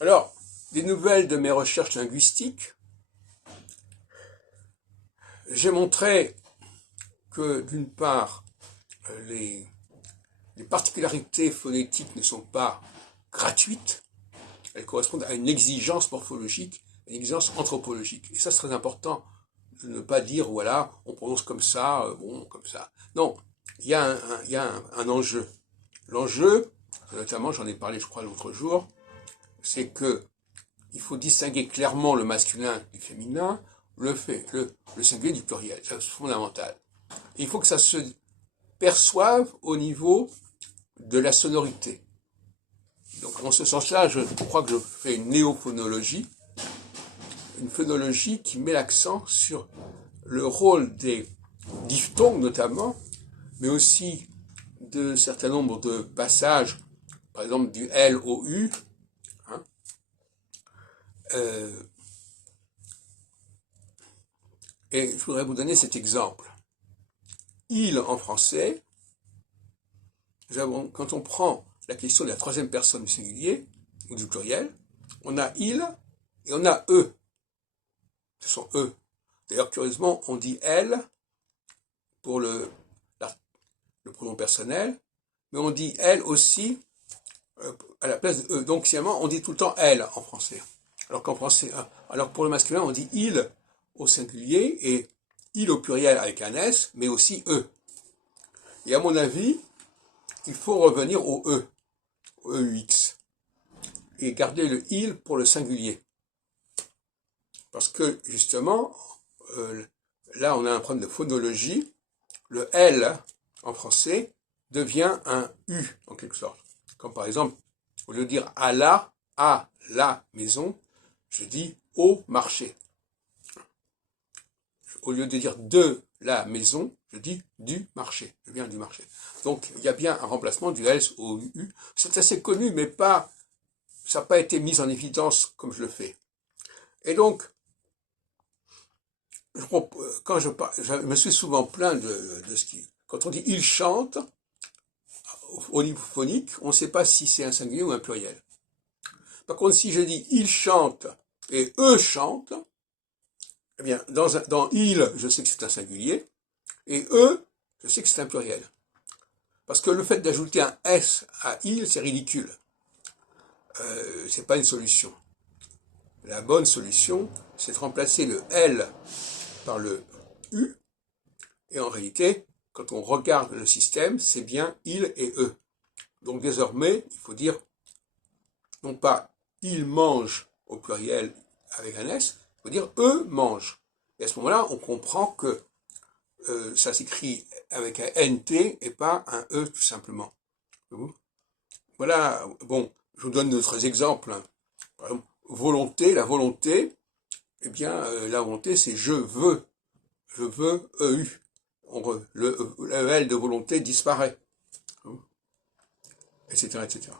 Alors, des nouvelles de mes recherches linguistiques. J'ai montré que, d'une part, les particularités phonétiques ne sont pas gratuites, elles correspondent à une exigence morphologique, une exigence anthropologique. Et ça, c'est très important de ne pas dire, voilà, on prononce comme ça, bon, comme ça. Non, il y a un enjeu. L'enjeu, notamment, j'en ai parlé, je crois, l'autre jour, c'est que il faut distinguer clairement le masculin du féminin, le singulier du pluriel. C'est fondamental. Et il faut que ça se perçoive au niveau de la sonorité. Donc, en ce sens-là, je crois que je fais une néophonologie, une phonologie qui met l'accent sur le rôle des diphtongues notamment, mais aussi de certain nombre de passages, par exemple du L au U, hein, et je voudrais vous donner cet exemple. Il en français, quand on prend la question de la troisième personne du singulier, ou du pluriel, on a il et on a eux. Ce sont eux. D'ailleurs, curieusement, on dit elle pour le pronom personnel, mais on dit elle aussi à la place de eux. Donc, finalement, on dit tout le temps elle en français. Alors qu'en français, alors pour le masculin, on dit il au singulier et il au pluriel avec un S, mais aussi eux. Et à mon avis, il faut revenir au E, au EUX, et garder le il pour le singulier. Parce que, justement, là, on a un problème de phonologie. Le L, en français, devient un U, en quelque sorte. Comme par exemple, au lieu de dire à la maison, je dis au marché. Au lieu de dire de la maison, je dis du marché. Je viens du marché. Donc, il y a bien un remplacement du S au U. C'est assez connu, mais pas, ça n'a pas été mis en évidence comme je le fais. Et donc, quand je me suis souvent plaint de ce qui, quand on dit il chante, au niveau phonique, on ne sait pas si c'est un singulier ou un pluriel. Par contre, si je dis il chante et eux chantent, eh bien, dans il, je sais que c'est un singulier, et eux, je sais que c'est un pluriel. Parce que le fait d'ajouter un S à il, c'est ridicule. C'est pas une solution. La bonne solution, c'est de remplacer le L par le U, et en réalité, quand on regarde le système, c'est bien il et eux. Donc désormais, il faut dire, non pas ils mangent au pluriel avec un S, il faut dire eux mangent. Et à ce moment-là, on comprend que ça s'écrit avec un NT et pas un E tout simplement. Voilà, bon, je vous donne d'autres exemples. Par exemple, volonté, la volonté, eh bien, la volonté c'est je veux EU. Le L de volonté disparaît, etc., etc.